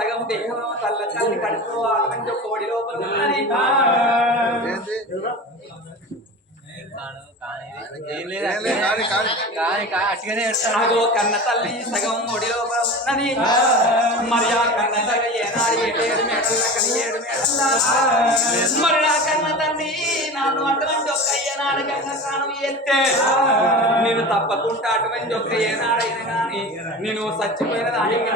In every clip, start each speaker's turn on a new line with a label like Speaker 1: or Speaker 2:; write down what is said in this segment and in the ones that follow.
Speaker 1: సగం దేహం తల్ల తల్లి కడుపులో అటువంటి కోడి లోపల ఉన్నది. అగో కన్న తల్లి సగం ఒడి లోపల ఉన్నది. మరి ఆ కన్న తల్లి ఏనాడు ఏడు మేడల కని ఏడు మేడల. మరి ఆ కన్న తల్లి నాను అటువంటి ఒక్క ఏనాడు కన్న స్నానం ఎత్తే నేను తప్పకుండా అటువంటి ఒక్క ఏనాడైనా కానీ నేను చచ్చిపోయిన దానికి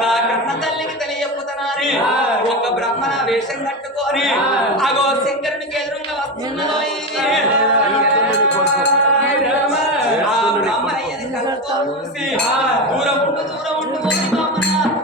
Speaker 1: నా కన్న తల్లికి తెలియపోతున్నాని ఒక బ్రహ్మణ వేషం కట్టుకొని అగో శంకరునికి ఎదురుగా వస్తున్నదో ఆ బ్రాహ్మణయ్యని కళ్ళతో చూసి దూరం ఉండు దూరం ఉండు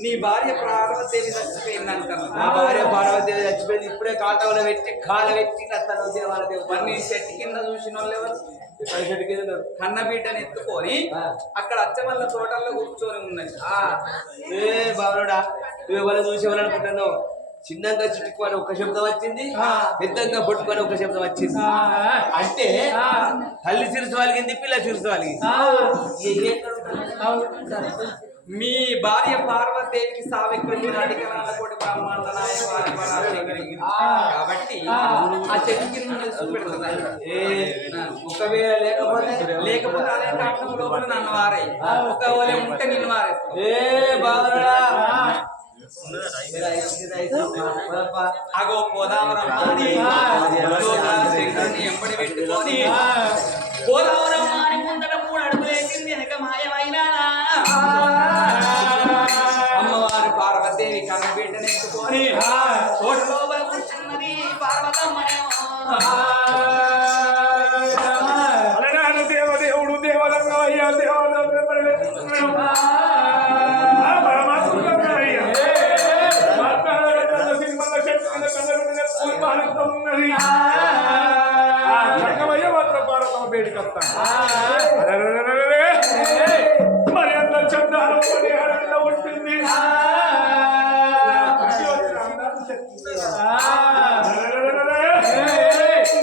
Speaker 1: నీ భార్య పార్వతీదేవి చచ్చిపోయింది అంటారు
Speaker 2: నా భార్య పార్వతీదేవి చచ్చిపోయింది. ఇప్పుడే కాటంలో పెట్టి కాల పెట్టి తను దేవాలదేవి
Speaker 1: మరి చెట్టు కింద చూసిన వాళ్ళు ఎవరు?
Speaker 2: చెట్టు కింద.
Speaker 1: కన్న ఎత్తుకొని. అక్కడ అచ్చమల్ల తోటల్లో కూర్చొని ఉన్నది.
Speaker 2: ఆ, ఏ బాబుడా నువ్వు ఎవరు చూసి ఎవరనుకుంటున్నావు చిన్నగా చుట్టుకొని ఒక శబ్దం వచ్చింది పెద్దగా పట్టుకొని ఒక శబ్దం వచ్చింది. అంటే తల్లి చిరుసు వాలిగింది పిల్ల చిరుసు వాలిగింది. ఏ-
Speaker 1: మీ భార్య పార్వతీదేవికి సావిత్రి అడిగనాలకోటి బ్రహ్మాండ. కాబట్టి ఆ చెట్టు కింద
Speaker 2: ఒకవేళ లేకపోతే
Speaker 1: లేకపోతే అదే కట్నం లోపల నన్ను వారాయి ఒకవేళ ఉంటే నిన్ను వారేస్తాను
Speaker 2: ఏ బాబుడా
Speaker 1: అగో పోదావరం ఎంబడి పెట్టుకొని. పోదావరం మాని ముందట మూడు అడుగులేసింది వెనక మాయమైనా తోట లోపల కూర్చున్నది పార్వతమ్మనేమో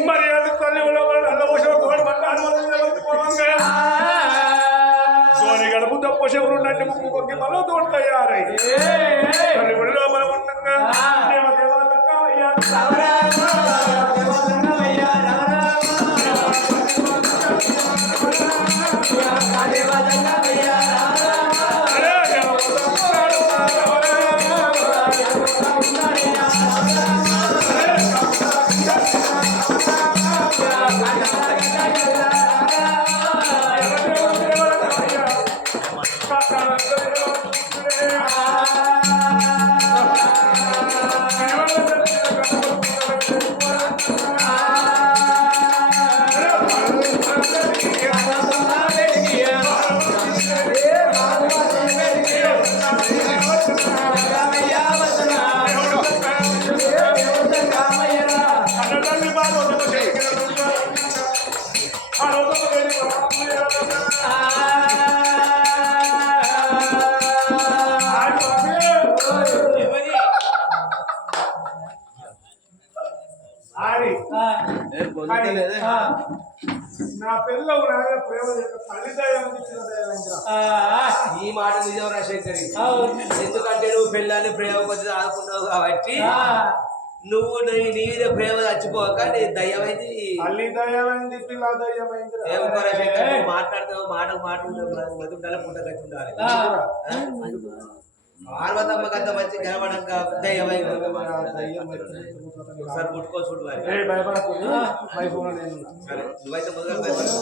Speaker 3: మరి అది తల్లి సోని గడుపు తప్ప శివుడు నన్ను ముక్కు కొక్కి మళ్ళీ తోడు తయారై మనం ఉండగా. దేవ దేవతంగా అయ్యా.
Speaker 2: నువ్వు నీ ప్రేమ చచ్చిపోక నీ దయ్యమైంది.
Speaker 3: తల్లి దయమైంది పిల్ల దయమైంది
Speaker 2: ఏమో రాజశేఖర్ నువ్వు మాట్లాడతావు? మాట మాట మధుండాలి పుట్ట కట్టి ఉండాలి. పార్వతమ్మ కథ మంచి గెలవడంగా దయ్యమైంది చూడు మరి
Speaker 3: ఏ
Speaker 2: సరే నువ్వైతే మొదలు భయపడకు.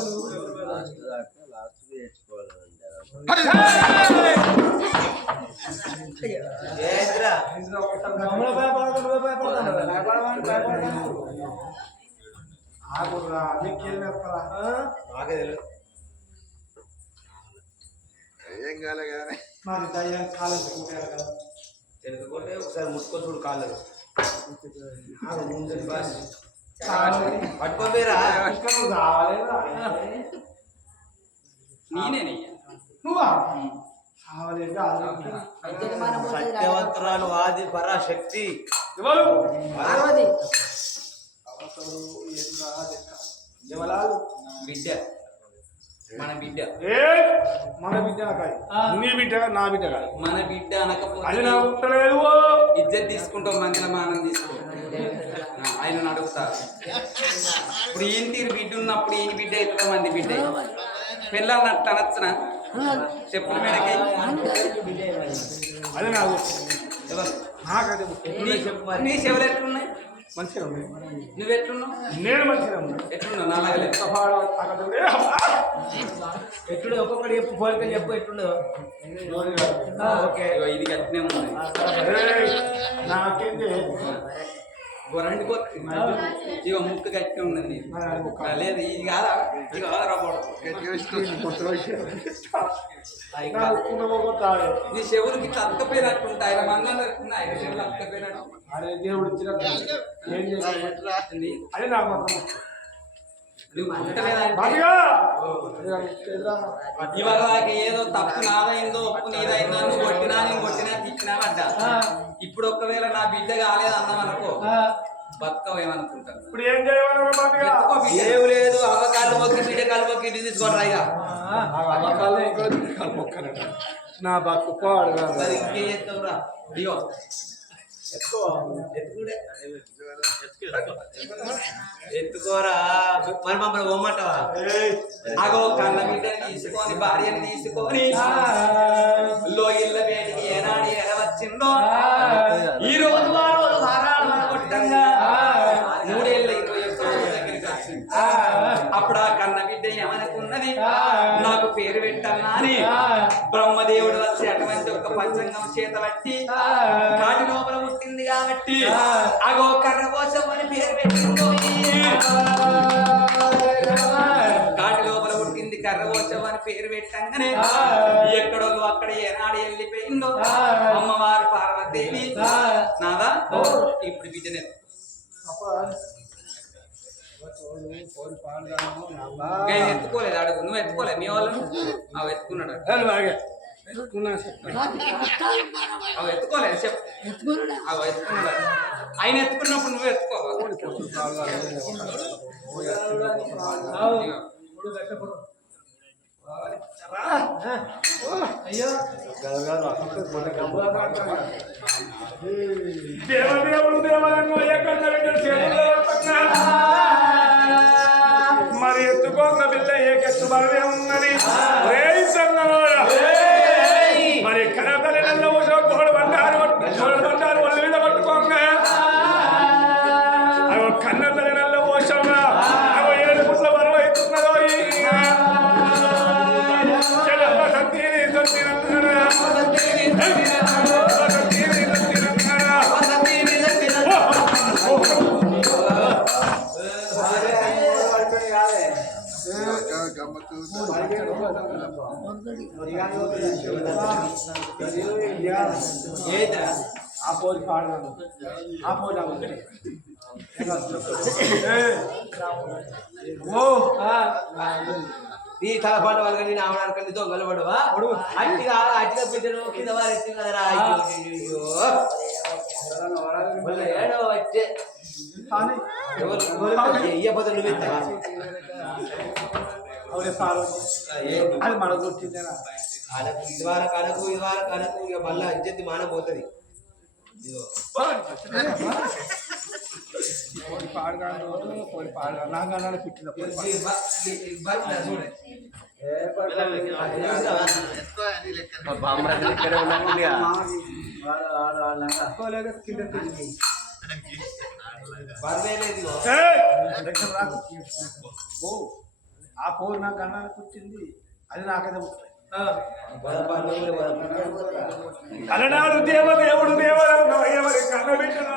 Speaker 4: ఏం కాలే కానీ
Speaker 3: మరి దయ్యం కాలేదు
Speaker 2: తెలుగుకుంటే ఒకసారి ముట్టుకొని చూడు
Speaker 3: కాలేదు ముందు
Speaker 2: బస్ పట్టుకోపోయిరా
Speaker 1: నేనే
Speaker 3: నువ్వా
Speaker 2: సత్యవంతురాలు ఆది పరాశక్తి.
Speaker 3: ఎవరు?
Speaker 2: పార్వతి.
Speaker 1: బిడ్డ. మన బిడ్డ.
Speaker 3: ఏ? మన బిడ్డ కాదు. నీ బిడ్డ నా బిడ్డ కాదు.
Speaker 1: మన బిడ్డ అనకపోతే
Speaker 3: నాకు
Speaker 1: ఇజ్జత్ తీసుకుంటాం మందిల మానం తీసుకుంటాం. ఆయన అడుగుతా ఇప్పుడు ఈయన తీరు బిడ్డ ఉన్నప్పుడు ఈయన బిడ్డ మంది బిడ్డ? పిల్లలు తనచ్చున? చెప్పుల మీదకి
Speaker 3: అది నాకు
Speaker 1: ఎవరు?
Speaker 3: నాకైతే
Speaker 1: నీ- నీ చెవులు ఎట్లున్నాయి?
Speaker 3: మంచిగా
Speaker 1: నువ్వు ఎట్లున్నావు
Speaker 3: నేను మంచిగా ఉన్నా
Speaker 1: ఎట్లున్నావు? నాలాగలే
Speaker 2: ఎట్లుండే? ఒక్కొక్కటి చెప్పు పోలికలు చెప్పు ఎట్లుండదు ఓకే
Speaker 1: ఇది గట్టినే ఉంది.
Speaker 3: నాకేంటి?
Speaker 1: గొరండి ఇగో ముక్కు గట్టి ఉన్నది లేదు ఇది కాదా? ఇది కాదా రాబోడు
Speaker 3: కొత్త విషయం
Speaker 1: ఇంకా
Speaker 3: నాకు ఉన్న మొగ తాడే.
Speaker 1: నీ చెవులకి తత్తపోయినట్టు ఉంటాయి ఆయన మంగళ ఆయన చెవులు అత్తపోయినట్టు
Speaker 3: అరే దేవుడు ఇచ్చిన
Speaker 1: ఇవాళ ఏదో తప్పు నాదైందో ఒప్పు నీదైందో నువ్వు కొట్టినా నేను కొట్టినా తిట్టినా పడ్డా ఇప్పుడు ఒకవేళ నా బిడ్డ కాలేదు అన్నాం అనుకో బతుకవు ఏమనుకుంటాను
Speaker 3: ఇప్పుడు ఏం
Speaker 1: బిడ్డ.
Speaker 2: ఏం లేదు అవ్వకాళ్ళు మొక్కి బిడ్డ కాళ్ళు మొక్కి ఇంటికి తీసుకోండి ఇక.
Speaker 3: నా బతుకు పాడు
Speaker 2: ఇంకేం చేస్తావురా?
Speaker 1: ఇగో
Speaker 2: ఎత్తుకోరా. మరి మమ్మల్ని పోమ్మంటావా?
Speaker 1: అగో కళ్ళ బిడ్డని తీసుకొని భార్యని తీసుకొని. లోయిల్ల వేటికి ఏనాడు ఎరవచ్చిందో? ఈ రోజు వారు రోజు కొట్టంగా మూడేళ్ళ ఇరవై ఒక్క దగ్గరికి వచ్చింది. అప్పుడు ఆ కన్న బిడ్డ ఏమనుకున్నది? నాకు పేరు పెట్టన్నా అని. బ్రహ్మదేవుడు వచ్చి అటువంటి ఒక పంచంగం చేత పట్టి కాటి లోపల పుట్టింది కాబట్టి అగో కర్ర కోసం అని పేరు పెట్టిందో కాటి లోపల పుట్టింది కర్రవోచం అని పేరు పెట్టంగానే ఎక్కడోళ్ళు అక్కడ ఏనాడు వెళ్ళిపోయిందో అమ్మవారు పార్వతీదేవి. నాదా? ఇప్పుడు బిడ్డనే నేను ఎత్తుకోలేదు అడుగు నువ్వు ఎత్తుకోలేదు మీ వాళ్ళు అవి ఎత్తుకున్నాడు. అవి ఎత్తుకోలేదు చెప్పు అవి ఎత్తుకున్నాడు ఆయన ఎత్తుకున్నప్పుడు నువ్వు ఎత్తుకోవా ఇదిగో.
Speaker 3: దేవదేవుడు దేవరంగ ఎక్కడ చేతుల్లో పట్టినా. మరి ఎత్తుకోక బిల్ల ఏకెత్తు బలమే ఉన్నది. మరి కనకలి
Speaker 2: ఏంద్రా
Speaker 3: ఆ పోలి పాడదాను ఆ పోలి ఓ
Speaker 2: నీ తలపాటు వాళ్ళకి నేను ఆవడానికి దొంగలు పడవా అట్టి అట్టిగా బిడ్డను కింద వారు ఎత్తి కదరా ఏడో వచ్చే ఎవరు నువ్వు
Speaker 3: అది మన గుర్తిందేనా
Speaker 2: అడకు ఇది వారకు అడకు ఇది వారకు ఇక మళ్ళా ఇజ్జతి మానపోతుంది
Speaker 3: ఆ పోరు నాకు అన్నాడు పుట్టింది. అది నాకైతే పుట్టింది.
Speaker 2: బర్ర దేవ దేవుడు బర్ర.
Speaker 3: అలనాడు దేవదేవుడు దేవరంగ ఎవరి కన్న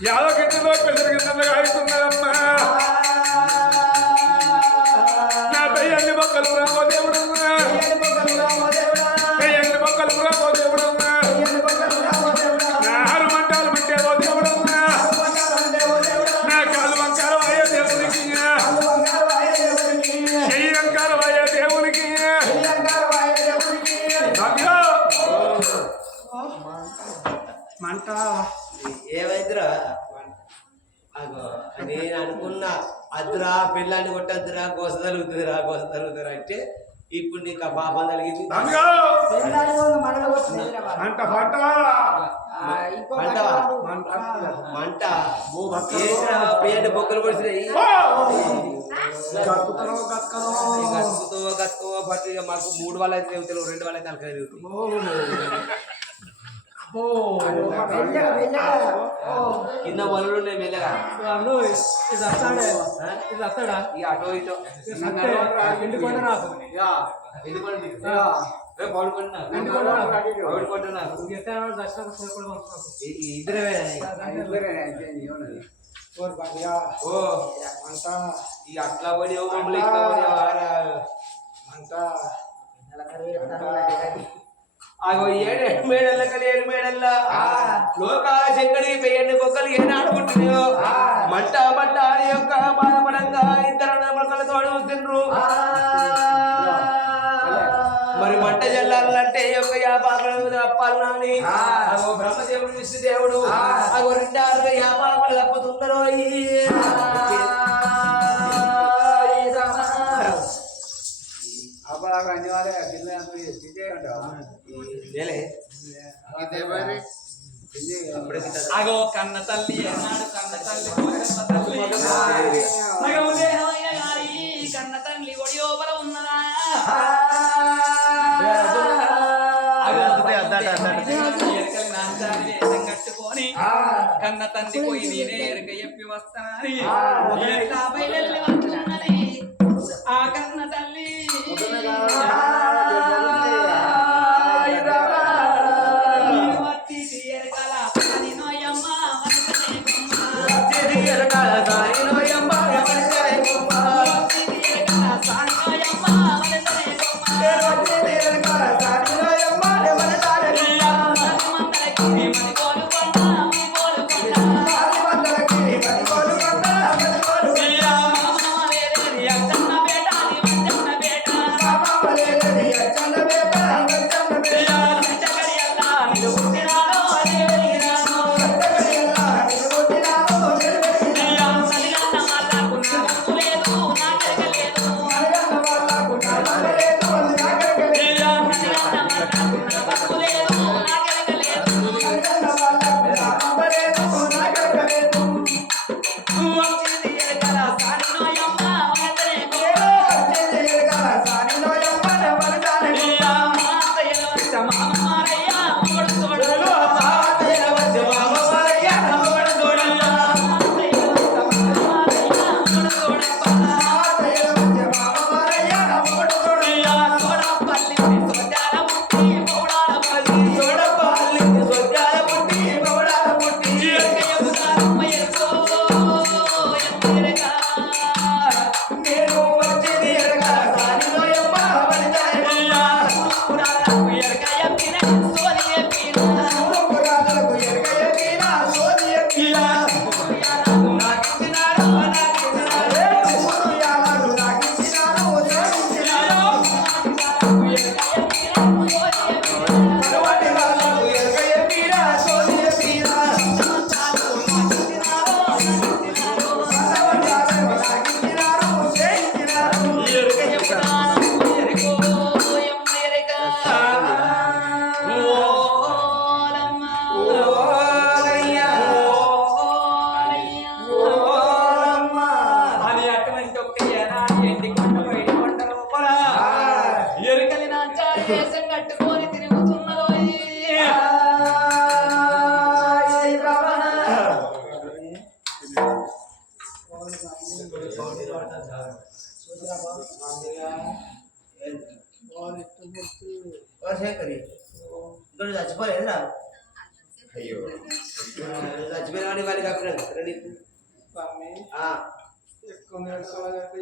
Speaker 3: యాదవ గిడ్డలో పెసర గింజలుగా అవుతున్నదమ్మా
Speaker 2: పాపం? మంట పేట బొక్కలు పడిచినాయి గతుకుతో గతుకో పట్టు ఇక మాకు మూడు వాళ్ళ అయితే రెండు వాళ్ళ అయితే
Speaker 5: వెళ్ళగా
Speaker 2: కింద వలలు ఉన్నాయి మెల్లగా
Speaker 5: ఇది వస్తాడే ఇది వస్తాడా
Speaker 2: ఈ అటో ఇటో.
Speaker 5: నాకు.
Speaker 2: ఎందుకంటే
Speaker 5: నాకు
Speaker 2: ఈ ఇద్దరే ఓ.
Speaker 5: అంతా.
Speaker 2: ఈ అట్లా పడి ఇట్లా పడి ఆరా.
Speaker 5: అంతా.
Speaker 2: అగో ఏడు ఏడు మేడల్ల కలి ఏడు మేడల్ల లోకాల శంకడి పెయ్యండి బొక్కలు ఏనాడు పుట్టినాయో మంట మంట యొక్క బాధపడంగా ఇద్దరు మొక్కలతో తిండ్రు మరి మంట జల్లాలంటే యొక్క యాపాకులు తప్పాలని అగో బ్రహ్మదేవుడు విష్ణుదేవుడు అగో రెండారుగా యాపాకులు తప్పుతున్నారు లేలే
Speaker 4: ఇదే మరి
Speaker 2: అప్పుడే గిట్ట
Speaker 1: అగో కన్న తల్లి అన్నాడు కన్న తల్లి కన్న తల్లి. ఒడియోపల ఉన్నదా? కట్టుకొని కన్న తండ్రి పోయి నేనే ఎరక చెప్పి వస్తానని.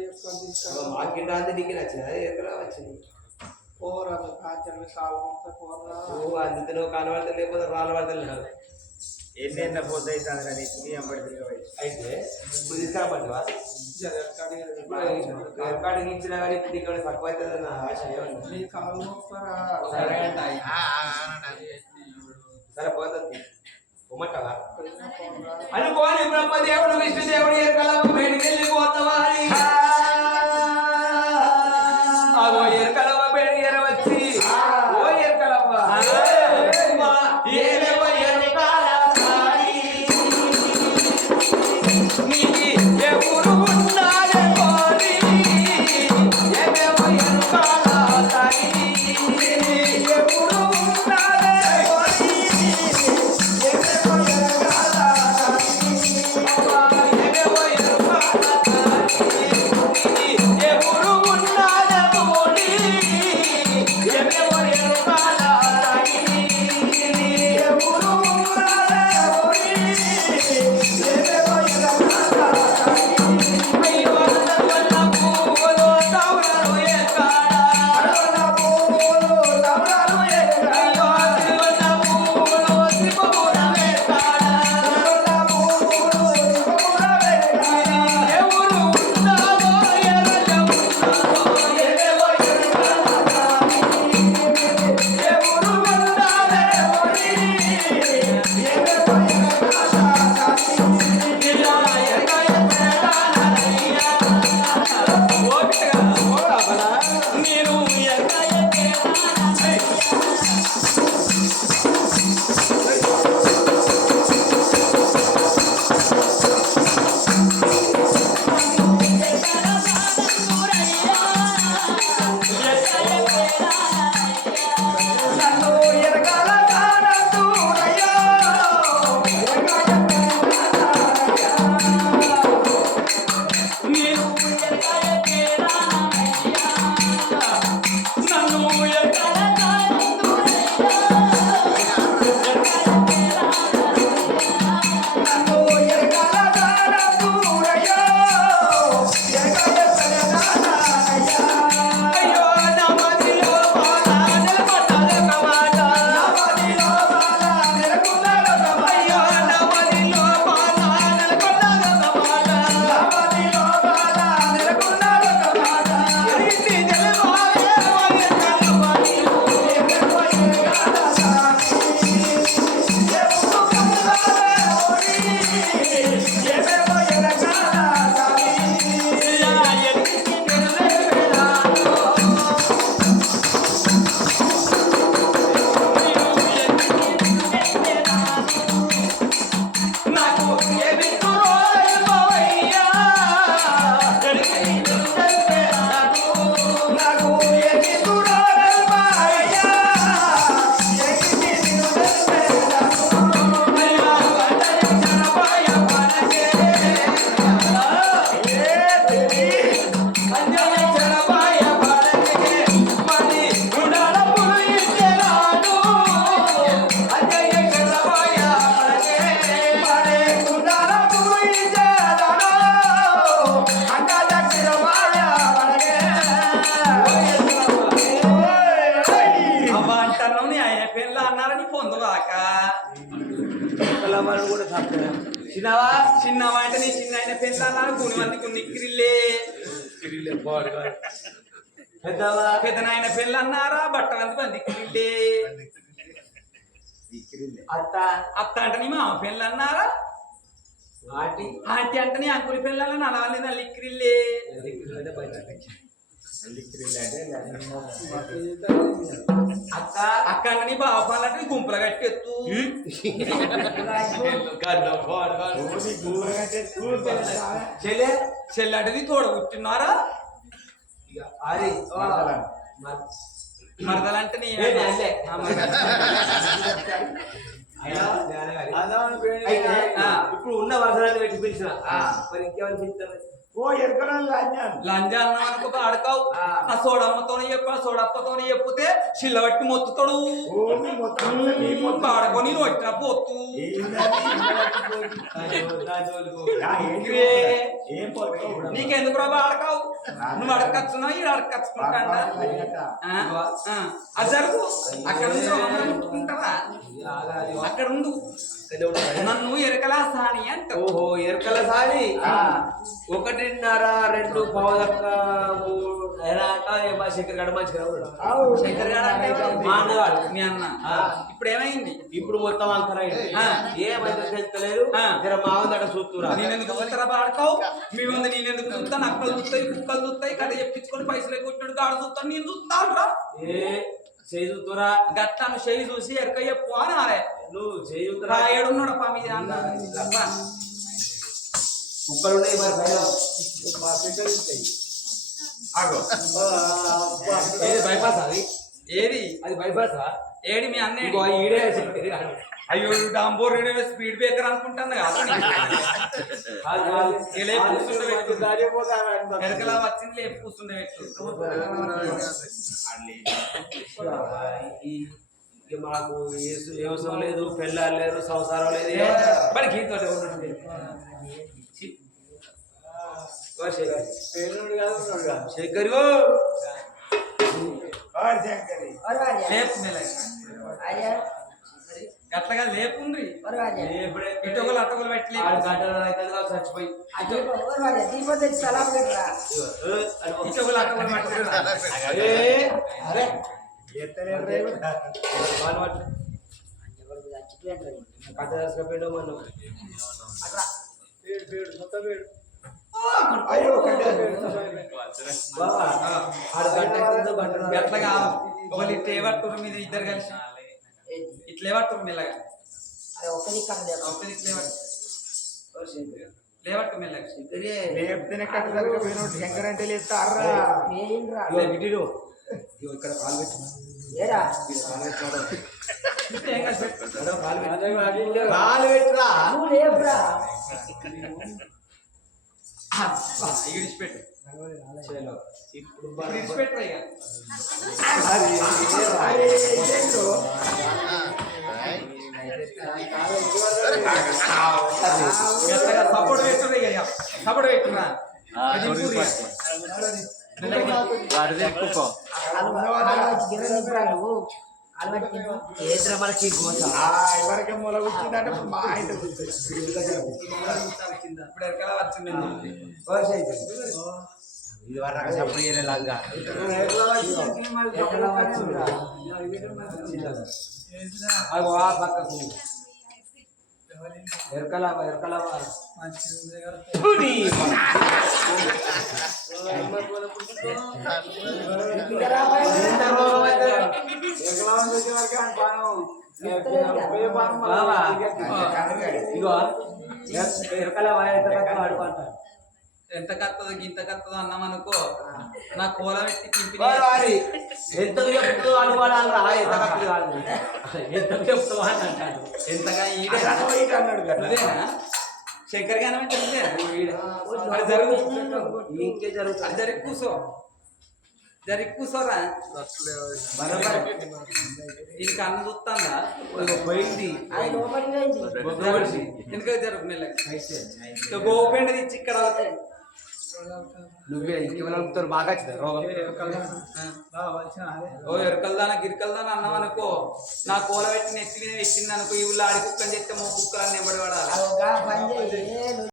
Speaker 6: ఎక్కువ తీసుకోవాలి
Speaker 4: మాకింట అంతా నీకు నచ్చింది ఎక్కడ వచ్చింది?
Speaker 6: పోరా.
Speaker 4: లేకపోతే రాళ్ళ పడతలేదు
Speaker 7: ఎన్నెన్న.
Speaker 4: అయితే ఇప్పుడు ఇచ్చినా కానీ ఇప్పుడు ఇక్కడ తక్కువ అవుతుంది నా ఆశ ఏమన్నా
Speaker 6: నీ కాలు నొప్పురా
Speaker 1: సరే అంట
Speaker 4: సరే పోతుంది. పొమ్మంటావా? అనుకోని బ్రహ్మదేవుడు విష్ణుదేవుడు చిన్నవా?
Speaker 1: చిన్నవా అంటే నీ చిన్న ఆయన అన్నారు కొన్ని మందికి నిక్కిరిల్లే
Speaker 4: పెద్దవా?
Speaker 1: పెద్ద నాయన పేర్లు అన్నారా బట్ట మంది మందికి
Speaker 4: అత్త
Speaker 1: అత్త అంటే నీ మామ పేర్లు అన్నారా
Speaker 4: వాటి
Speaker 1: ఆంటీ అంటే నీ పిల్లలు నడవాలి నా లిక్కిరిల్లే అక్క అంటే నీ గుంపులు కట్టెత్తు.
Speaker 4: చెల్లె
Speaker 1: చెల్లి అంటే నీ తోడ పుట్టినారా
Speaker 4: అది
Speaker 1: మరదలంటే నీ.
Speaker 4: ఇప్పుడు ఉన్న వరసలను పెట్టి పిలిచిన. మరి ఇంకేమని పిలుస్తారు
Speaker 7: ఓ ఎరుకలను లాంఛాను
Speaker 1: లంజా అన్నం అనుకో ఆడకావు ఆ. సోడమ్మతోని చెప్పు ఆ సోడప్పతోని చెప్పుతే చిల్లబట్టి మొత్తుతాడు. పాడుకొని నువ్వు వచ్చిన పోతు?
Speaker 7: యా, ఏంటి
Speaker 1: ఇవే.
Speaker 7: ఏం పోతావు?
Speaker 1: నీకెందుకు రా ఆడకావు నువ్వు అడగచ్చున్నావు ఈ అడగచ్చుకుంటా అది? జరుగు. అక్కడ నుంచి అక్కడ ఉండు. నన్ను ఎరకలా సాని అంటావు.
Speaker 2: ఓహో ఎరకల సారి
Speaker 7: ఆ.
Speaker 2: ఒకటిన్నర రెండు పావుదక్క ఏమా శంకర్ గడ.
Speaker 7: ఆవు.
Speaker 1: శంకర్ గారు అంటే
Speaker 2: మా
Speaker 1: అన్న. ఇప్పుడు ఏమైంది?
Speaker 2: ఇప్పుడు మొత్తం అంకరైంది
Speaker 1: ఆ.
Speaker 2: ఏమైతే తెలుస్తలేదు. జర మావందట చూస్తురా.
Speaker 1: నేనెందుకు చూస్తారా బాడకావు మీ ముందు నేనెందుకు చూస్తాను అక్కలు చూస్తాయి కుక్కలు చూస్తాయి కథ చెప్పించుకొని పైసలు కొట్టాడు గాడు చూస్తాను నేను చూస్తాను రా
Speaker 2: ఏ చేయి చూస్తురా.
Speaker 1: గట్టాను చేయి చూసి ఎరక చెప్పు అని ఆలే
Speaker 2: నువ్వు చేయి
Speaker 1: ఏడున్నాడు పా మీద అన్న.
Speaker 2: కుక్కలు ఉన్నాయి మరి పైన.
Speaker 7: మా బిడ్డలు ఉంటాయి.
Speaker 2: ఆగో. ఏది బైపాస్ అది
Speaker 1: ఏది
Speaker 2: అది బైపాస్
Speaker 1: ఏడి మీ అన్న?
Speaker 2: ఈడే.
Speaker 1: అయ్యో డాంబోర్ రేడియో స్పీడ్ బ్రేకర్ అనుకుంటాను. ఎరకలా వచ్చింది లేపు కూర్చుండే
Speaker 2: ఇక మాకు ఏసు వ్యవసాయం లేదు పెళ్ళాలు లేరు సంసారం లేదు మరి గీతో ఉంటుంది
Speaker 7: పేరునుడు కాదు, ఉన్నాడు కాదు.
Speaker 2: శంకర్
Speaker 1: గట్లగా లేపుండ్రి ఇటు ఒకరు అట్టొకరు పెట్టి
Speaker 2: ఆడు
Speaker 1: లేపు.
Speaker 2: గంటలు అయితే చచ్చిపోయి
Speaker 1: ఇటు ఒకరు అట్టొకరు పట్టి
Speaker 2: ఏ, అరే
Speaker 7: ఎత్తలేరు రేపు.
Speaker 2: వాళ్ళు పట్టు. కథ తీసుకుపోయాడు మనం
Speaker 7: వీడు, వీడు, మొత్తం వీడు.
Speaker 2: గంట కింద
Speaker 1: ఒకరు ఇట్లా ఏవట్టురు మీద ఇద్దరు కలిసి. ఇట్లా ఏవట్టురు మెల్లగా ఒకరి ఇట్లా ఏవట్టు లేవట్టు మెల్లగా
Speaker 7: లేపితేనే కట్ట దగ్గర పోయినోడు శంకర్ అంటే లేస్తారా.
Speaker 2: ఇగో ఇక్కడ కాలు పెట్టు. ఇక్కడ కాలు పెట్టు.
Speaker 1: ఏం పెట్టు.
Speaker 2: పెట్టు. పెట్టురా
Speaker 1: ఇక ఇడిచిపెట్టు
Speaker 2: ఇప్పుడు
Speaker 1: ఇప్పుడు సపోర్ట్ ఇక సపోర్ట్
Speaker 7: ఎవరికి మూల కూర్చుందంటే మా కూర్చుంది.
Speaker 1: ఇప్పుడు ఎరకలా వచ్చింది.
Speaker 2: ఇది వరకు? అగో ఆ పక్కకు. ఎరకలావా ఎరకలావా. ఇగో ఎర- ఎరకలావా ఎంత కథ ఆడుకుంటా.
Speaker 1: ఎంత కత్తదో గింత కత్తదో అన్నాం అనుకో నా కూల పెట్టి తింపి
Speaker 2: వారి ఎంత చెప్తూ అనుకోవాలరా ఎంత కథ కాదు ఎంత చెప్తావు అని అంటాడు.
Speaker 1: ఎంతగా ఈడే
Speaker 7: అన్నాడు కదా.
Speaker 1: నువ్వేనా? శంకర్ గానం అంటే నువ్వేనా? అది జరుగు.
Speaker 2: ఇంకే జరుగుతుంది.
Speaker 1: అది జరిగి కూసో. జరిగి కూసోరా?
Speaker 2: బరాబర్.
Speaker 1: కన్ను చూస్తాందా?
Speaker 2: పోయింది.
Speaker 1: జరుగు. వెనక జరుగు మెల్లగా? గోపెండ తెచ్చి ఇక్కడ
Speaker 2: నువ్వే ఇంకెవరంతో బాగా వచ్చింది? రోగం?
Speaker 1: ఆ. ఓ ఎరకల్దానా గిరికల్దానా అన్నాం అనుకో నా కూల పెట్టి నెత్తి మీద పెట్టింది అనుకో ఈ ఊళ్ళో ఆడి కుక్కని చెప్తే మో కుక్కలన్నీ ఎంబడి పడాలి